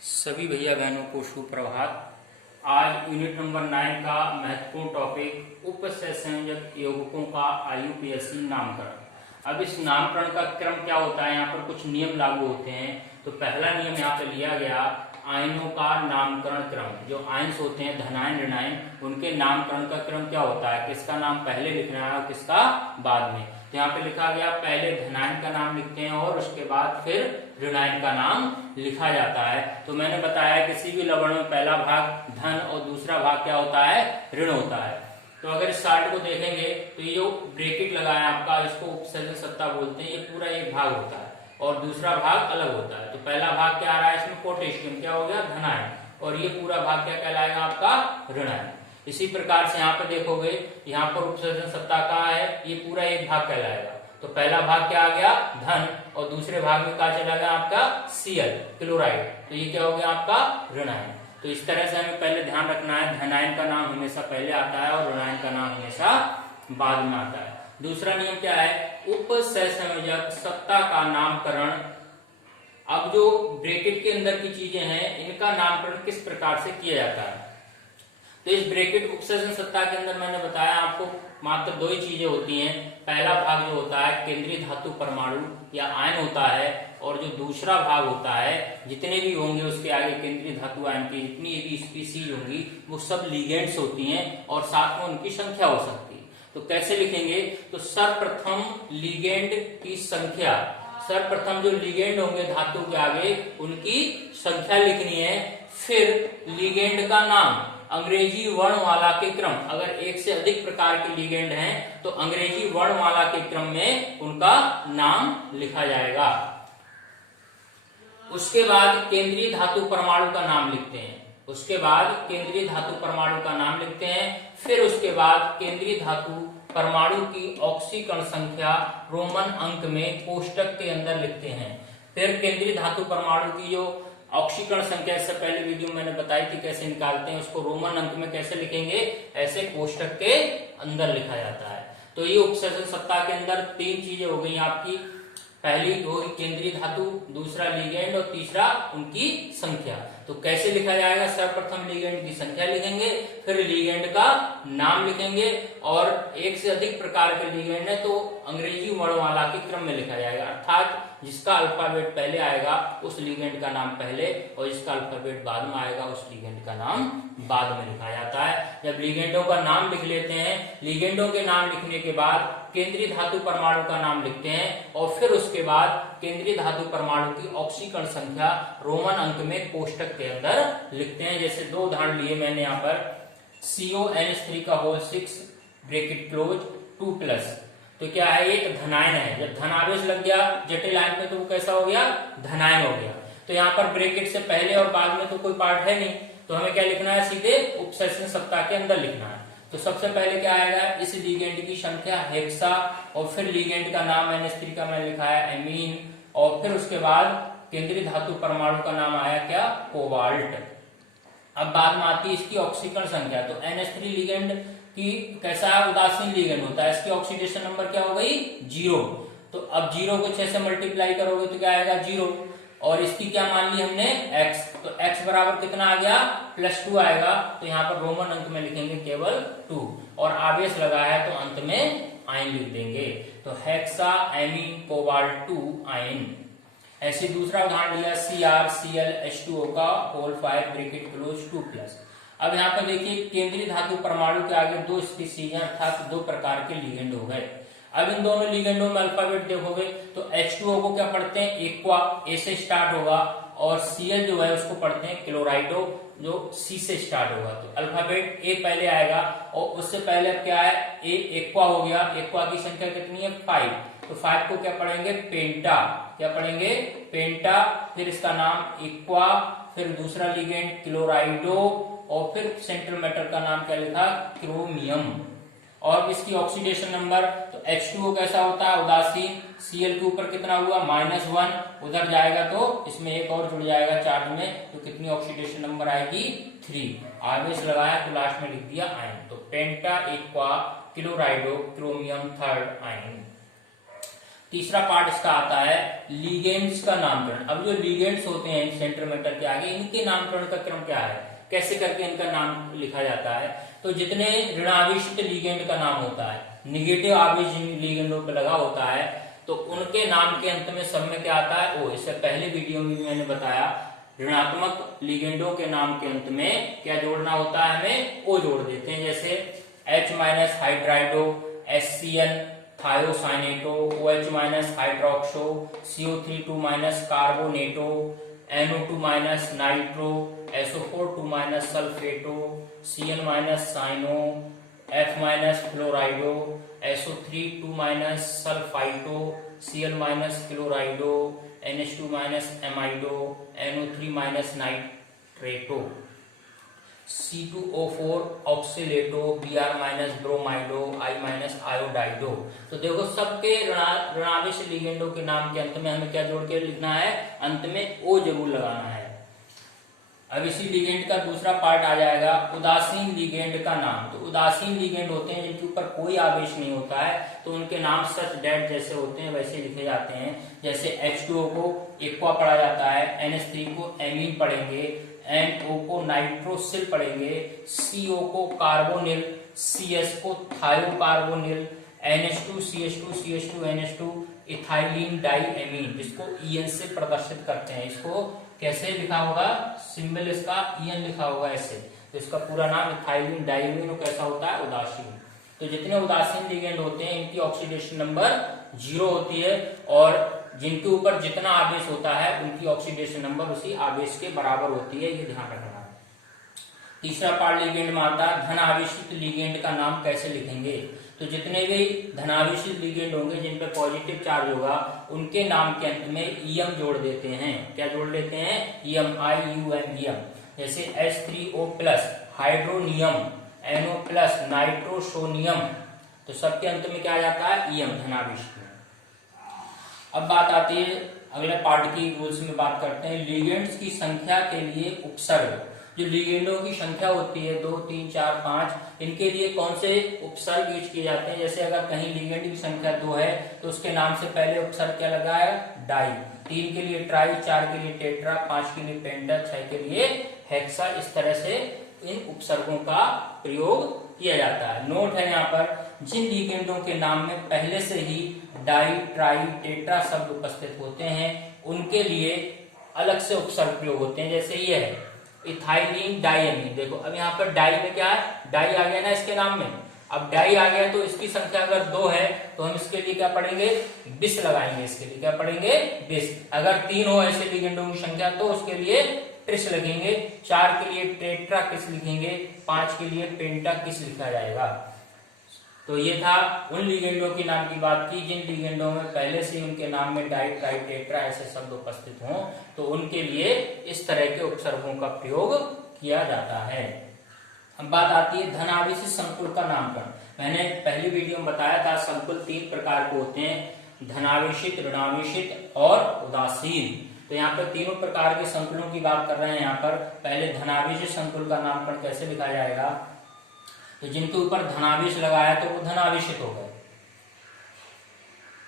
सभी भैया बहनों को सुप्रभात। आज यूनिट नंबर 9 का महत्वपूर्ण टॉपिक उपसंयोजक यौगिकों का आयुपीएसी नामकरण। अब इस नामकरण का क्रम क्या होता है, यहाँ पर कुछ नियम लागू होते हैं। तो पहला नियम यहाँ पर लिया गया आयनों का नामकरण क्रम। जो आयन्स होते हैं धनायन ऋणायन, उनके नामकरण का क्रम क्या होता है, किसका नाम पहले लिखना है और किसका बाद में। तो यहाँ पे लिखा गया पहले धनायन का नाम लिखते हैं और उसके बाद फिर ऋणायन का नाम लिखा जाता है। तो मैंने बताया किसी भी लवण में पहला भाग धन और दूसरा भाग क्या होता है, ऋण होता है। तो अगर इस चार्ट को देखेंगे तो ये जो ब्रैकेट लगा है आपका, इसको उपसर्जन सत्ता बोलते हैं। ये पूरा एक भाग होता है और दूसरा भाग अलग होता है। तो पहला भाग क्या आ रहा है इसमें, पोटेशियम क्या हो गया, धनायन, और ये पूरा भाग क्या कहलाएगा आपका, ऋणायन। इसी प्रकार से यहाँ पे देखोगे, यहाँ पर उपसर्जन सत्ता का है, ये पूरा एक भाग कहलाएगा। तो पहला भाग क्या आ गया, धन, और दूसरे भाग में क्या चला गया आपका, Cl क्लोराइड। तो ये क्या हो गया आपका, ऋणायन। तो इस तरह से हमें पहले ध्यान रखना है, धनायन का नाम हमेशा पहले आता है और ऋणायन का नाम हमेशा बाद में आता है। दूसरा नियम क्या है, उपसंयोजक सत्ता का नामकरण। अब जो ब्रैकेट के अंदर की चीजें हैं, इनका नामकरण किस प्रकार से किया जाता है। तो इस ब्रैकेट उपसर्जन सत्ता के अंदर मैंने बताया आपको मात्र दो ही चीजें होती हैं। पहला भाग जो होता है केंद्रीय धातु परमाणु या आयन होता है, और जो दूसरा भाग होता है, जितने भी होंगे उसके आगे केंद्रीय धातु आयन की जितनी भी स्पीसीज होंगी वो सब लिगेंड्स होती हैं और साथ में उनकी संख्या हो सकती है। तो कैसे लिखेंगे, तो सर्वप्रथम लिगेंड की संख्या, सर्वप्रथम जो लिगेंड होंगे धातु के आगे उनकी संख्या लिखनी है। फिर लिगेंड का नाम अंग्रेजी वर्णमाला के क्रम, अगर एक से अधिक प्रकार के लिगेंड हैं तो अंग्रेजी वर्णमाला के क्रम में उनका नाम लिखा जाएगा। उसके बाद केंद्रीय धातु परमाणु का नाम लिखते हैं, उसके बाद केंद्रीय धातु परमाणु का नाम लिखते हैं। फिर उसके बाद केंद्रीय धातु परमाणु की ऑक्सीकरण संख्या रोमन अंक में कोष्टक के अंदर लिखते हैं। फिर केंद्रीय धातु परमाणु की जो ऑक्सीकरण संख्या, इससे पहले वीडियो में मैंने बताई थी कैसे निकालते हैं, उसको रोमन अंक में कैसे लिखेंगे, ऐसे कोष्टक के अंदर लिखा जाता है। तो ये उपसर्जन सत्ता के अंदर तीन चीजें हो गई आपकी, पहली होगी केंद्रीय धातु, दूसरा लिगेंड और तीसरा उनकी संख्या। तो कैसे लिखा जाएगा, सर्वप्रथम लिगेंड की संख्या लिखेंगे, फिर लिगेंड का नाम लिखेंगे, और एक से अधिक प्रकार के लिगेंड है तो अंग्रेजी वर्णमाला के क्रम में लिखा जाएगा। अर्थात जिसका अल्फाबेट पहले आएगा उस लिगेंड का नाम पहले, और जिसका अल्फाबेट बाद में आएगा उस लिगेंड का नाम बाद में लिखा जाता है। जब लिगेंडों का नाम लिख लेते हैं, लिगेंडों के नाम लिखने के बाद केंद्रीय धातु परमाणु का नाम लिखते हैं, और फिर उसके बाद केंद्रीय धातु परमाणु की ऑक्सीकरण संख्या रोमन अंक में कोष्टक के अंदर लिखते हैं। जैसे दो उदाहरण लिए मैंने यहाँ पर, CONH3 का होल 6 ब्रैकेट क्लोज 2+। तो क्या है, एक धनायन है। जब धनावेश लग गया जटिल आयन में तो वो कैसा हो गया, धनायन हो गया। तो यहाँ पर ब्रैकेट से पहले और बाद में तो कोई पार्ट है नहीं, तो हमें क्या लिखना है, सीधे उपसर्जन सत्ता के अंदर लिखना है। तो सबसे पहले क्या आएगा, इस लिगेंड की संख्या हेक्सा, और फिर लिगेंड का नाम NH3 का मैंने लिखा है एमीन, और फिर उसके बाद केंद्रीय धातु परमाणु का नाम आया क्या, कोबाल्ट। अब बाद में आती है इसकी ऑक्सीकरण संख्या। तो NH3 लिगेंड की कैसा है, उदासीन लिगेंड होता है, इसकी ऑक्सीडेशन नंबर क्या हो गई, 0। तो अब 0 को 6 से मल्टीप्लाई करोगे तो क्या आएगा, 0, और इसकी क्या मान ली हमने, x। तो x बराबर कितना आ गया, +2 आएगा। तो यहाँ पर रोमन अंक में लिखेंगे केवल 2, और आवेश लगा है तो अंत में आयन लिख देंगे। तो हेक्सा एमीन कोबाल्ट 2 आयन। ऐसे दूसरा उदाहरण लिया CrClH2O का होल 5 ब्रैकेट क्लोज 2+। अब यहाँ पर देखिए केंद्रीय धातु परमाणु के आगे दो स्पीसीज हैं, अर्थात दो प्रकार के लिगेंड हो गए। अब इन दोनों लिगेंडों में अल्फाबेट देखोगे तो H2O को क्या पढ़ते हैं, एक्वा, A से स्टार्ट होगा, और Cl जो है उसको पढ़ते हैं क्लोराइडो, जो C से स्टार्ट होगा। तो अल्फाबेट A पहले आएगा, और उससे पहले क्या है, A एक्वा हो गया। एक्वा की संख्या कितनी है, 5। तो 5 को क्या पढ़ेंगे, पेंटा, क्या पढ़ेंगे, पेंटा। फिर इसका नाम एक्वा, फिर दूसरा लिगेंड क्लोराइडो, और फिर सेंट्रल मेटल का नाम क्या लिखा, क्रोमियम। और इसकी ऑक्सीडेशन नंबर, तो H2O कैसा होता है, उदासीन। Cl के ऊपर कितना हुआ, -1, उधर जाएगा तो इसमें एक और जुड़ जाएगा चार्ज में, तो कितनी ऑक्सीडेशन नंबर आएगी, 3। आवेश लगाया तो लास्ट में लिख दिया आयन। तो पेंटा एक्वा क्लोराइडो क्रोमियम 3rd आयन। तीसरा पार्ट इसका आता है लिगेंड्स का नामकरण। अब जो लिगेंड्स होते हैं सेंट्रल मैटर के आगे, इनके नामकरण का क्रम क्या है, कैसे करके इनका नाम लिखा जाता है। तो जितने ऋणावेशित लिगेंड का नाम होता है, निगेटिव आवेश जिन लिगेंडों पे लगा होता है, तो उनके नाम के अंत में सब में क्या आता है, ओ। इससे पहले वीडियो में मैंने बताया ऋणात्मक लिगेंडों के नाम के अंत में क्या जोड़ना होता है, हमें ओ जोड़ देते हैं। जैसे H- hydrido, HCl thiocyanato, OH- hydroxo, CO3 carbonato, NO2 nitro, SO4 sulphato, Cl cyano, F- fluorido, SO3 sulphito, Cl chlorido, NH2 amido, NO3 nitrato, C2O4 oxalato, Br- bromido, I- iodido. तो देखो सबके ऋणावेश लिगेंडों के नाम के अंत में हमें क्या जोड़ के लिखना है, अंत में O जरूर लगाना है। अब इसी लिगेंड का दूसरा पार्ट आ जाएगा उदासीन लिगेंड का नाम। तो उदासीन लिगेंड होते हैं जिनके ऊपर कोई आवेश नहीं होता है, तो उनके नाम सच डेट जैसे होते हैं वैसे लिखे जाते हैं। जैसे H2O को एक्वा पढ़ा जाता है, NH3 को एमीन पढ़ेंगे, NO को नाइट्रोसिल पढ़ेंगे, CO को कार्बोनिल, CS को थायोकार्बोनिल, NH2 CH2 CH2 NH2 ethylene diamine, जिसको EN से प्रदर्शित करते हैं। इसको कैसे लिखा होगा, सिंबल इसका EN लिखा होगा ऐसे। तो इसका पूरा नाम इथाइलिन डाइएमीन कैसा होता है, उदासीन। तो जितने उदासीन लिगेंड होते हैं इनकी ऑक्सीडेशन नंबर 0 होती है, और जिनके ऊपर जितना आवेश होता है उनकी ऑक्सीडेशन नंबर उसी आवेश के बराबर होती है, ये ध्यान रखना। तीसरा पार्ट लिगेंड में आता है धनावेशित लिगेंड का नाम कैसे लिखेंगे। तो जितने भी धनावेशित लिगेंड होंगे जिन पे पॉजिटिव चार्ज होगा, उनके नाम के अंत में EM जोड़ देते हैं। क्या जोड़ देते हैं, EM, IUM। जैसे H3O+ हाइड्रोनियम, NO+ नाइट्रोसोनियम, तो सबके अंत में क्या आ जाता है, EM धनावेशित में। अब बात आती है अगले पार्ट की, रूल्स में बात करते हैं लिगेंड्स की संख्या के लिए उपसर्ग। जो लिगेंडों की संख्या होती है 2, 3, 4, 5, इनके लिए कौन से उपसर्ग यूज किए जाते हैं। जैसे अगर कहीं लिगेंड की संख्या 2 है तो उसके नाम से पहले उपसर्ग क्या लगा है, डाई। 3 के लिए ट्राई, 4 के लिए टेट्रा, 5 के लिए पेंटा, 6 के लिए हेक्सा। इस तरह से इन उपसर्गों का प्रयोग किया जाता है। नोट है यहाँ पर, जिन लिगेंडों के नाम में पहले से ही डाई, ट्राई, टेट्रा शब्द उपस्थित होते हैं उनके लिए अलग से उपसर्ग प्रयोग होते हैं। जैसे ये है इथाइलिन डाइएमीन। देखो अब यहाँ पर डाई में क्या है, डाई आ गया ना इसके नाम में। अब डाई आ गया तो इसकी संख्या अगर 2 है तो हम इसके लिए क्या पढ़ेंगे, बिस लगाएंगे। इसके लिए क्या पढ़ेंगे, बिस। अगर 3 हो ऐसे लिगेंडों की संख्या तो उसके लिए ट्रिस लगेंगे। 4 के लिए टेट्रा किस लिखेंगे, 5 के लिए पेंटा किस लिखा जाएगा। तो ये था उन लिगेंडों के नाम की बात की जिन लिगेंडों में पहले से उनके नाम में डाई, ट्राई, टेट्रा ऐसे शब्द उपस्थित हों, तो उनके लिए इस तरह के उपसर्गों का प्रयोग किया जाता है। अब बात आती है धनावेशित संकुल का नामकरण। मैंने पहली वीडियो में बताया था संकुल 3 प्रकार के होते हैं, धनावेशित, ऋणावेशित और उदासीन। तो यहाँ पर तीनों प्रकार के संकुलों की बात कर रहे हैं। यहाँ पर पहले धनावेशित संकुल का नामकरण कैसे लिखा जाएगा, तो जिनके ऊपर धनावेश लगाया तो वो धनावेशित हो गए।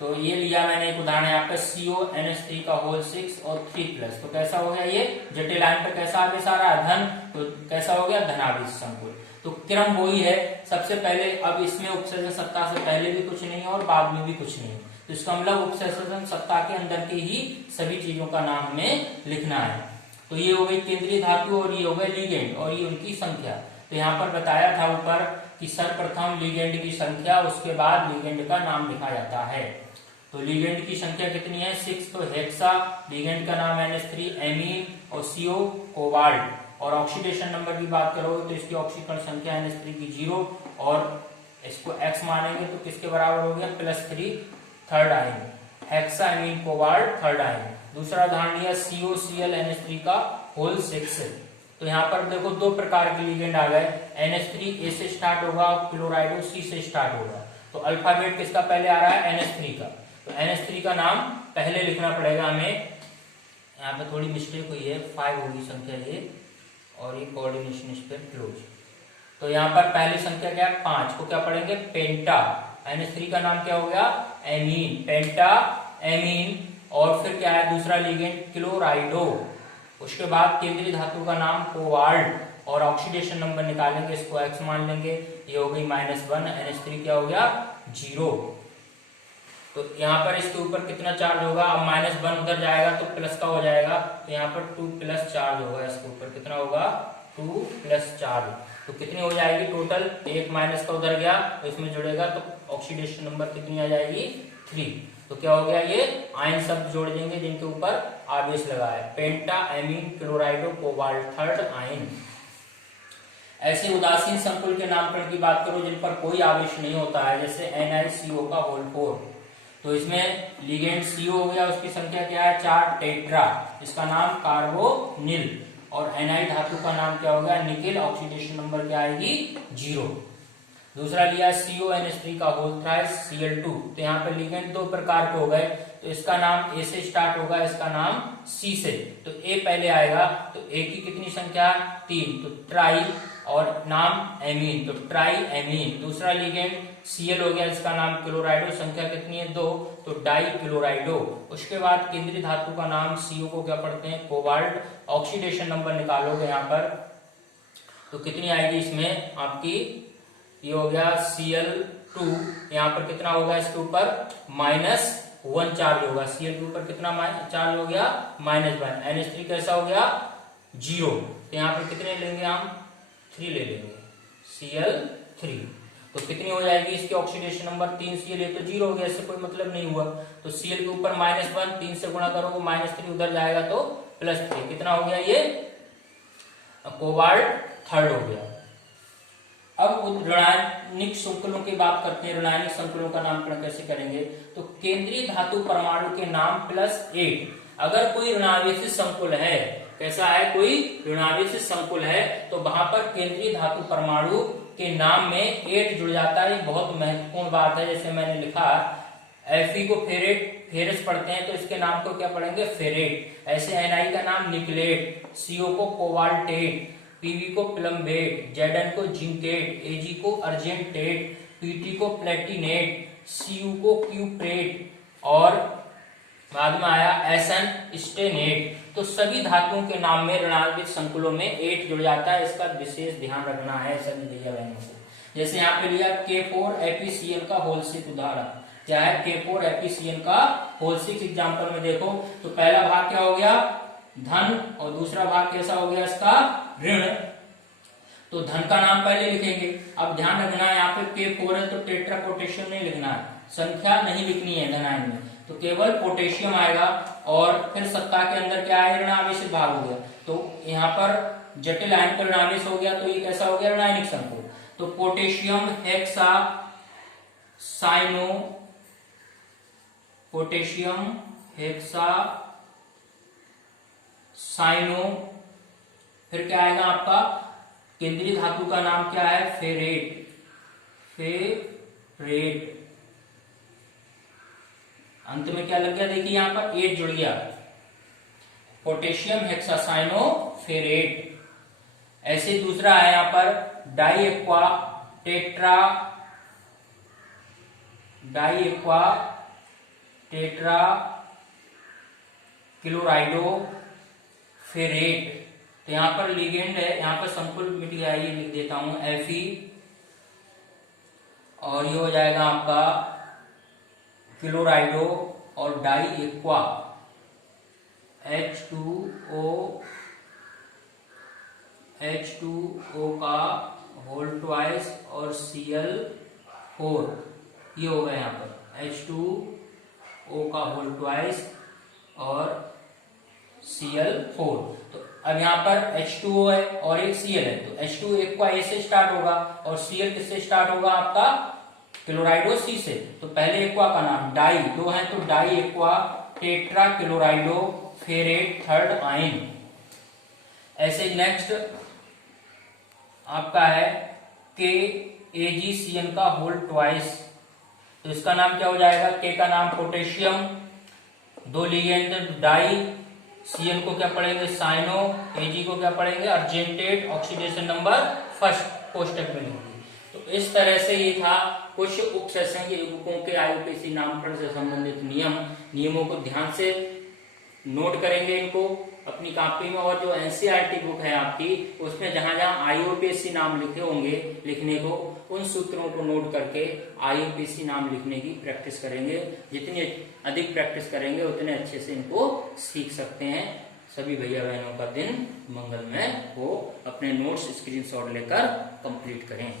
तो ये लिया मैंने एक उदाहरण यहाँ पे CONH3 का होल 6 और 3+, तो कैसा हो गया, ये जटिल लाइन पर कैसा आवेश आ रहा है, धन, तो कैसा हो गया, धनावेश संकुल। तो क्रम वही है, सबसे पहले, अब इसमें उपसर्जन सत्ता से पहले भी कुछ नहीं है और बाद में भी कुछ नहीं है, तो इसका मतलब उपसर्जन सत्ता के अंदर की ही सभी चीजों का नाम हमें लिखना है। तो ये हो गई केंद्रीय धातु और ये हो गए लिगेंड और ये उनकी संख्या। तो यहाँ पर बताया था ऊपर कि सर्वप्रथम लिगेंड की संख्या, उसके बाद लिगेंड का नाम लिखा जाता है। तो लिगेंड की संख्या कितनी है, 6। तो हेक्सा, लिगेंड का नाम NH3 एमीन और CO कोबाल्ट। और ऑक्सीडेशन नंबर की बात करोगे तो इसकी ऑक्सीकरण संख्या NH3 की 0 और इसको X मानेंगे तो किसके बराबर हो गया, +3 third ion, hexa amine cobalt third ion. दूसरा उदाहरण लिया COCl NH3 का होल 6। तो यहाँ पर देखो 2 प्रकार के लिगेंड आ गए, NH3 A से स्टार्ट होगा और क्लोराइडो C से स्टार्ट होगा। तो अल्फाबेट किसका पहले आ रहा है, NH3 का। तो NH3 का नाम पहले लिखना पड़ेगा हमें। यहाँ पे थोड़ी मिस्टेक हुई है, 5 होगी संख्या ये, और ये कोऑर्डिनेशन इस पर क्लोज। तो यहाँ पर पहली संख्या क्या है, 5 को क्या पढ़ेंगे, पेंटा। NH3 का नाम क्या हो गया, एमीन, पेंटा एमीन। और फिर क्या है दूसरा लिगेंड क्लोराइडो। उसके बाद केंद्रीय धातु का नाम कोबाल्ट और ऑक्सीडेशन नंबर निकालेंगे, इसको x मान लेंगे, ये हो गई -1, NH3 क्या हो गया 0। तो यहाँ पर इसके ऊपर कितना चार्ज होगा, अब -1 उधर जाएगा तो प्लस का हो जाएगा, तो यहाँ पर 2 प्लस चार्ज होगा, इसके ऊपर कितना होगा 2 प्लस चार्ज। तो कितनी हो जाएगी टोटल, एक माइनस का उधर गया तो इसमें जुड़ेगा तो ऑक्सीडेशन नंबर कितनी आ जाएगी 3। तो क्या हो गया, ये आयन शब्द जोड़ देंगे जिनके ऊपर आवेश लगा है, पेंटा एमीन क्लोराइडो कोबाल्ट, थर्ड आयन। ऐसे उदासीन संकुल के नामकरण की बात करो जिन पर कोई आवेश नहीं होता है, जैसे NiCO का होल 4, तो इसमें लिगेंड CO हो गया, उसकी संख्या क्या है 4, टेट्रा, इसका नाम कार्बोनिल। और Ni धातु का नाम क्या होगा निकेल, ऑक्सीडेशन नंबर क्या आएगी 0। दूसरा लिया CONH3 का होल थ्राइस Cl2, तो यहाँ पर लिगेंड दो प्रकार के हो गए, तो इसका नाम A से स्टार्ट होगा, इसका नाम C से, तो A पहले आएगा, तो A की कितनी संख्या 3, तो ट्राई, और नाम एमीन, तो ट्राई एमीन। दूसरा लिगेंड Cl हो गया, इसका नाम क्लोराइडो, संख्या कितनी है 2, तो डाई क्लोराइडो। उसके बाद केंद्रीय धातु का नाम CO को क्या पढ़ते हैं कोबाल्ट, ऑक्सीडेशन नंबर निकालोगे यहाँ पर तो कितनी आएगी इसमें आपकी, ये हो गया Cl2, यहाँ पर कितना होगा इसके ऊपर -1 चार्ज होगा, Cl के ऊपर कितना चार्ज हो गया -1। NH3 कैसा हो गया 0, तो यहाँ पर कितने लेंगे हम 3 ले लेंगे, Cl3। तो कितनी हो जाएगी इसकी ऑक्सीडेशन नंबर 3, Cl ये तो 0 हो गया, इससे कोई मतलब नहीं हुआ, तो Cl के ऊपर -1, 3 से गुणा करोगे -3 उधर जाएगा तो +3, कितना हो गया ये कोबाल्ट थर्ड हो गया। अब ऋणायनिक संकुलों की बात करते हैं, ऋणायनिक संकुलों का नामकरण कैसे करेंगे, तो केंद्रीय धातु परमाणु के नाम +8, अगर कोई ऋणावेशी संकुल है, कैसा है कोई ऋणावेशी संकुल है, तो वहां पर केंद्रीय धातु परमाणु के नाम में 8 जुड़ जाता है, ये बहुत महत्वपूर्ण बात है। जैसे मैंने लिखा Fe को फेरस पढ़ते हैं तो इसके नाम को क्या पढ़ेंगे फेरेट, ऐसे Ni का नाम निकलेट, CO को कोबाल्टेट, Pv को प्लम्बेट, Zn को जिंकेट, Ag को अर्जेंटेट, Pt को प्लेटिनेट, Cu को क्यूप्रेट, और बाद में आया Sn स्टेनेट। तो सभी धातुओं के नाम में ऋणात्मक संकुलों में 8 जुड़ जाता है, इसका विशेष ध्यान रखना है सभी भैया बहनों को। जैसे यहाँ पे लिया K4FeCl का होल 6 उदाहरण, क्या है K4FeCl का होल 6 एग्जाम्पल में देखो, तो पहला भाग क्या हो गया धन, और दूसरा भाग कैसा हो गया इसका ऋण। तो धन का नाम पहले लिखेंगे, अब ध्यान रखना है यहाँ पे K4 है तो टेट्रा पोटेशियम नहीं लिखना है, संख्या नहीं लिखनी है धनायन में, तो केवल पोटेशियम आएगा। और फिर सत्ता के अंदर क्या है ऋणावेशित भाग हो गया, तो यहाँ पर जटिल आयन पर ऋणावेश हो गया, तो ये कैसा हो गया ऋणायनिक संकुल। तो potassium hexacyano, potassium hexacyano, फिर क्या आएगा आपका केंद्रीय धातु का नाम क्या है फेरेट, फेरेट, अंत में क्या लग गया देखिए यहाँ पर 8 जुड़ गया, पोटेशियम हेक्सासाइनो फेरेट। ऐसे दूसरा है यहाँ पर di aqua tetra, di aqua tetra chlorido ferrate. तो यहाँ पर लिगेंड है, यहाँ पर संकुल मिट गया, ये लिख देता हूं Fe, और ये हो जाएगा आपका क्लोराइडो और डाई एक्वा H2O का होल ट्वाइस और Cl4, ये हो गया यहाँ पर H2O का होल ट्वाइस और Cl4। तो अब यहाँ पर H2O है और एक Cl है, तो H2 एक A से स्टार्ट होगा और Cl किससे स्टार्ट होगा आपका क्लोराइडो C से। तो पहले एक्वा का नाम डाई, दो है तो die aqua tetra chlorido ferret third ion. ऐसे नेक्स्ट आपका है KAgCN का होल ट्वाइस, तो इसका नाम क्या हो जाएगा, K का नाम पोटेशियम, दो लिगेंड डाई, Cn को क्या पढ़ेंगे साइनो, Ag को क्या पढ़ेंगे अर्जेंटेट, ऑक्सीडेशन नंबर फर्स्ट कोष्टक में लिखेंगे। तो इस तरह से ये था कुछ उप सेशन के युवकों के IUPAC नामकरण से संबंधित नियमों को ध्यान से नोट करेंगे इनको अपनी कॉपी में। और जो NCERT बुक है आपकी, उसमें जहां जहां IUPAC नाम लिखे होंगे लिखने को, उन सूत्रों को नोट करके IUPAC नाम लिखने की प्रैक्टिस करेंगे। जितनी अधिक प्रैक्टिस करेंगे उतने अच्छे से इनको सीख सकते हैं। सभी भैया बहनों का दिन मंगलमय हो। अपने नोट्स स्क्रीनशॉट लेकर कंप्लीट करें।